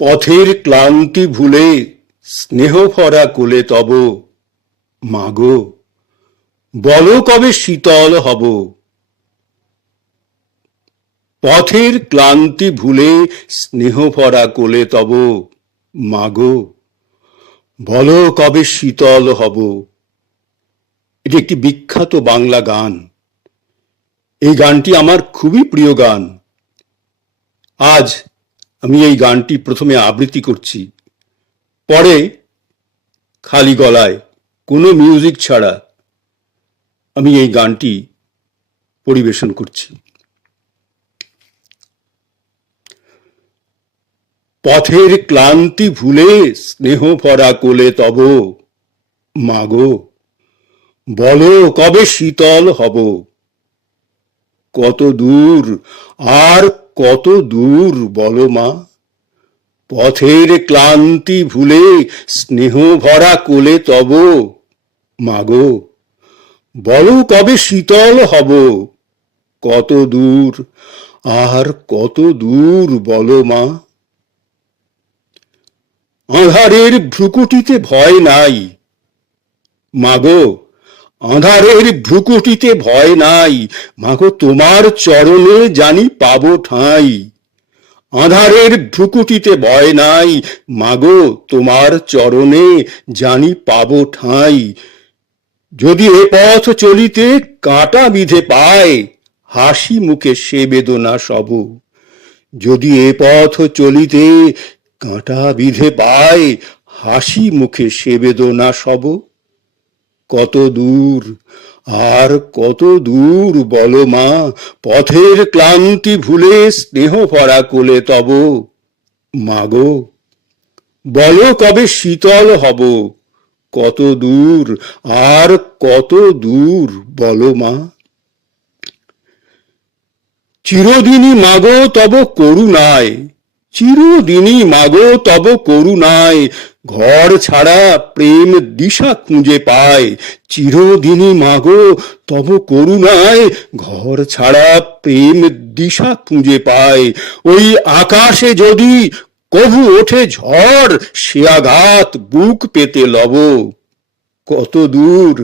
পথের ক্লান্তি ভুলে স্নেহ ভরা কোলে তব মাগো বলো কবে শীতল হব। পথের ক্লান্তি ভুলে স্নেহ ভরা কোলে তব মাগো বলো কবে শীতল হব। এটি একটি বিখ্যাত বাংলা গান। এই গানটি আমার খুবই প্রিয় গান। আজ আমি এই গানটি প্রথমে আবৃত্তি করছি, পরে খালি গলায় কোনো মিউজিক ছাড়া আমি এই গানটি পরিবেশন করছি। পথের ক্লান্তি ভুলে স্নেহ ভরা কোলে তব মাগো বলো কবে শীতল হব। কত দূর আর কত দূর বলো মা, পথের ক্লান্তি ভুলে স্নেহ ভরা কোলে তব মাগো বলো কবে শীতল হব। কত দূর আর কত দূর বলো মা। আঁধারের ভ্রুকুটিতে ভয় নাই মাগো, আঁধারের ভ্রুকুটিতে ভয় নাই মাগো, তোমার চরণে জানি পাবো ঠাঁই। আঁধারের ভ্রুকুটিতে ভয় নাই মাগো, তোমার চরণে জানি পাবো ঠাঁই। যদি এ পথ চলিতে কাঁটা বিধে পায়, হাসি মুখে সে বেদনা সব। যদি এ পথ চলিতে কাঁটা বিধে পায়, হাসি মুখে সে বেদনা সব। কত দূর আর কত দূর বলো মা, পথের ক্লান্তি ভুলে স্নেহ ভরা কোলে তব মাগো বলো কবে শীতল হব। কত দূর আর কত দূর বলো মা। চিরদিনই মাগো তব করুণায়, চিরদিনই মাগো তব করুণায়, ঘর ছাড়া প্রেম দিশা খুঁজে পায়। চিরদিনই মাগো তব করুণায়, ঘর ছাড়া প্রেম দিশা খুঁজে পায়। ওই আকাশে যদি কভু ওঠে ঝড়, সে আঘাত বুক পেতে লব। কত দূর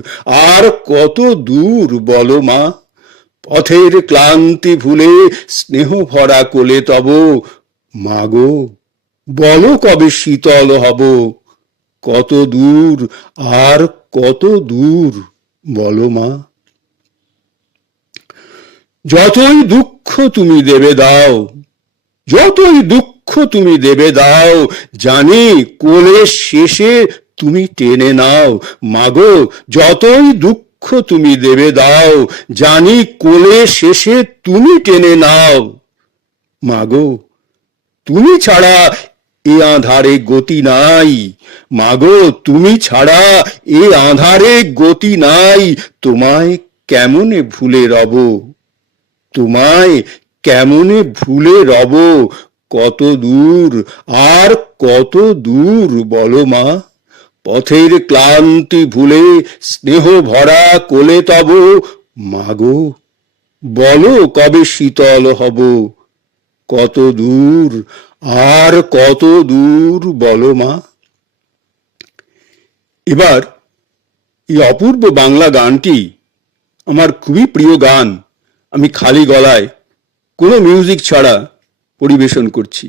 আর কত দূর বলো মা, পথের ক্লান্তি ভুলে স্নেহ ভরা কোলে তব মাগো বলো কবে শীতল হব। কত দূর আর কত দূর বলো মা। যতই দুঃখ তুমি দেবে দাও, যতই দুঃখ তুমি দেবে দাও, জানি কোলের শেষে তুমি টেনে নাও। মাগো যতই দুঃখ তুমি দেবে দাও, জানি কোলের শেষে তুমি টেনে নাও। মাগো তুমি ছাড়া এ আঁধারে গতি নাই, মাগো তুমি ছাড়া এ আঁধারে গতি নাই। তোমায় কেমনে ভুলে রব, তোমায় কেমনে ভুলে রব। কত দূর আর কত দূর বলো মা, পথের ক্লান্তি ভুলে স্নেহ ভরা কোলে তব মাগো বলো কবে শীতল হব। কত দূর আর কত দূর বলো মা। এবার এই অপূর্ব বাংলা গানটি আমার খুবই প্রিয় গান। আমি খালি গলায় কোনো মিউজিক ছাড়া পরিবেশন করছি।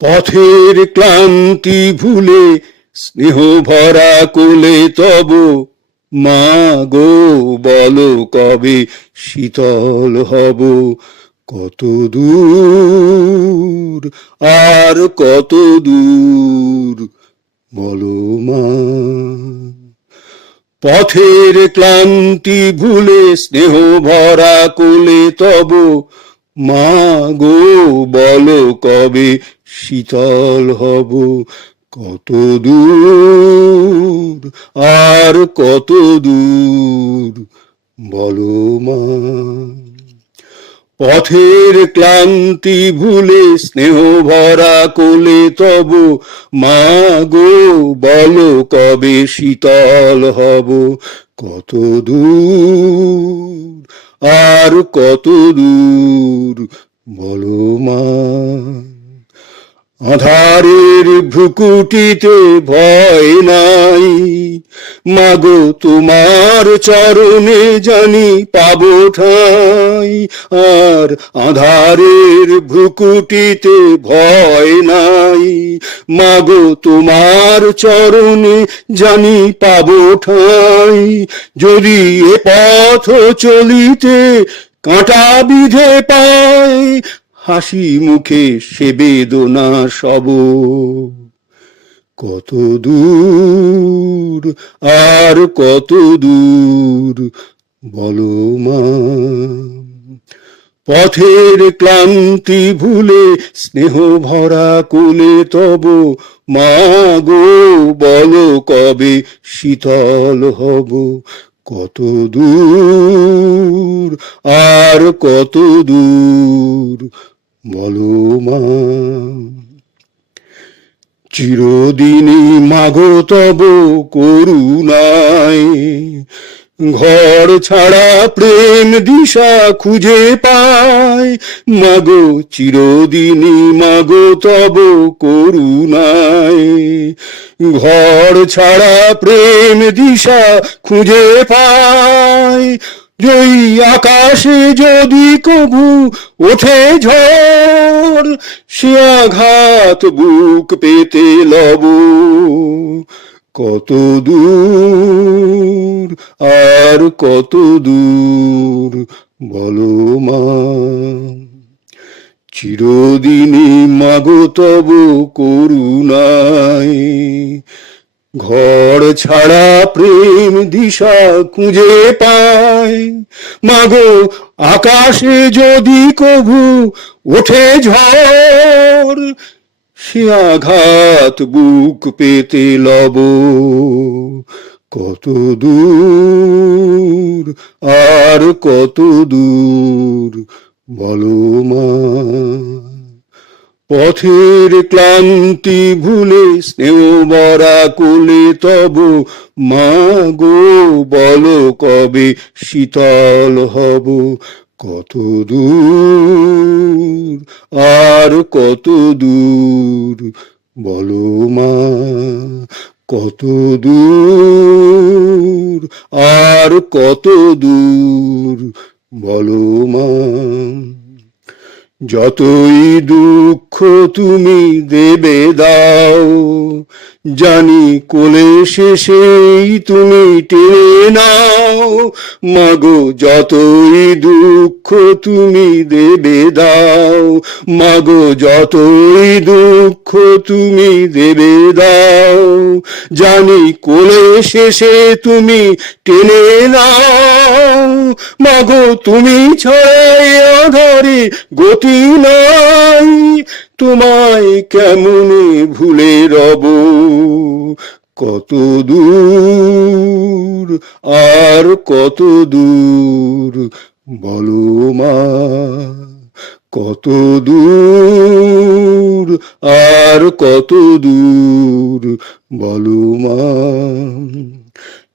পথের ক্লান্তি ভুলে স্নেহ ভরা কোলে তব মাগো বলো কবে শীতল হব। কত দূর আর কত দূর বলো মা। পথের ক্লান্তি ভুলে স্নেহ ভরা কোলে তব মাগো বলো কবে শীতল হব। কত দূর আর কত দূর বলো মা। পথের ক্লান্তি ভুলে স্নেহ ভরা কোলে তব মাগো বলো কবে শীতল হব। কত দূর আর কত দূর বলো মা। আঁধারের ভ্রুকুটিতে ভয় নাই, মাগো তোমার চরণে জানি পাবো ঠাঁই। আর আঁধারের ভ্রুকুটিতে ভয় নাই, মাগো তোমার চরণে জানি পাবো ঠাঁই। যদি এ পথ চলিতে কাঁটা বিধে পায়, হাসি মুখে সে বেদনা সব। কত দূর আর কত দূর বলো মা। পথের ক্লান্তি ভুলে স্নেহ ভরা কোলে তব, মা গো বলো কবে শীতল হব। কত দূর আর কত দূর বলো মা। চিরদিনই মাগো তব করুণায়, ঘর ছাড়া প্রেম দিশা খুঁজে পায়। মাগো চিরদিনই মাগো তব করুণায়, ঘর ছাড়া প্রেম দিশা খুঁজে পায়। ওই আকাশে যদি কভু ওঠে ঝড়, সে আঘাত বুক পেতে লব। কত দূর আর কত দূর বলো মা। চিরদিনই মাগো তব করুণায়, ঘর ছাড়া প্রেম দিশা খুঁজে পায়। মাগো আকাশে যদি কভু ওঠে ঝড়, সে আঘাত বুক পেতে লব। কত দূর আর কত দূর বলো মা। পথের ক্লান্তি ভুলে স্নেহ ভরা কোলে তব, মা গো বলো কবে শীতল হব। কত দূর আর কত দূর বলো মা। কত দূর আর কত দূর বলো মা। যতই দুঃখ তুমি দেবে দাও, জানি কোলে শেষেই তুমি টেনে নাও। মাগো যতই দুঃখ তুমি দেবে দাও, মাগো যতই দুঃখ তুমি দেবে দাও, জানি কোলে শেষে তুমি টেনে নাও। মাগো তুমি ছাড়াই আধারে গতি নাই, তোমায় কেমনে ভুলে রব। কত দূর আর কত দূর বলো মা। কত দূর আর কত দূর বলো মা।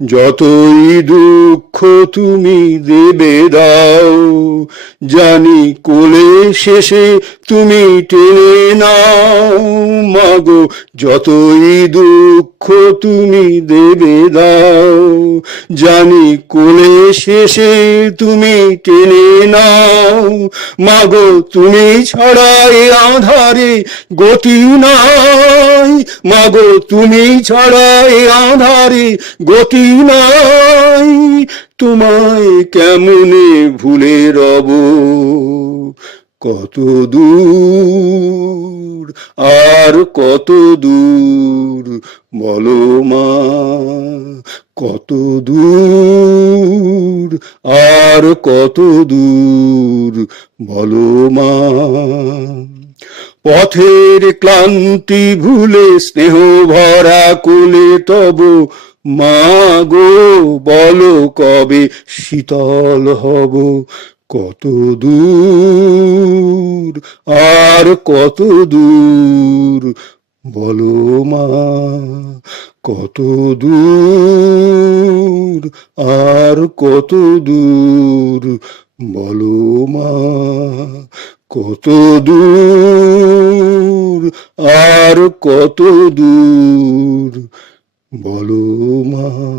যতই দুঃখ তুমি দেবে দাও, জানি কোলে শেষে তুমি টেনে নাও। মাগো যতই দুঃখ তুমি দেবে দাও, জানি কোলে শেষে তুমি টেনে নাও। মাগো তুমি ছাড়া এ আঁধারে গতি নাই, মাগো তুমি ছাড়া এ আঁধারে গতি নাই। তোমায় কেমনে ভুলে রব। কত দূর আর কত দূর বলো মা। কত দূর আর কত দূর বলো মা। পথের ক্লান্তি ভুলে স্নেহ ভরা কোলে তব, মা গো বলো কবে শীতল হব। কত দূর আর কত দূর বলো মা। কত দূর আর কত দূর বলো মা, কত দূর আর কত দূর বলো মা।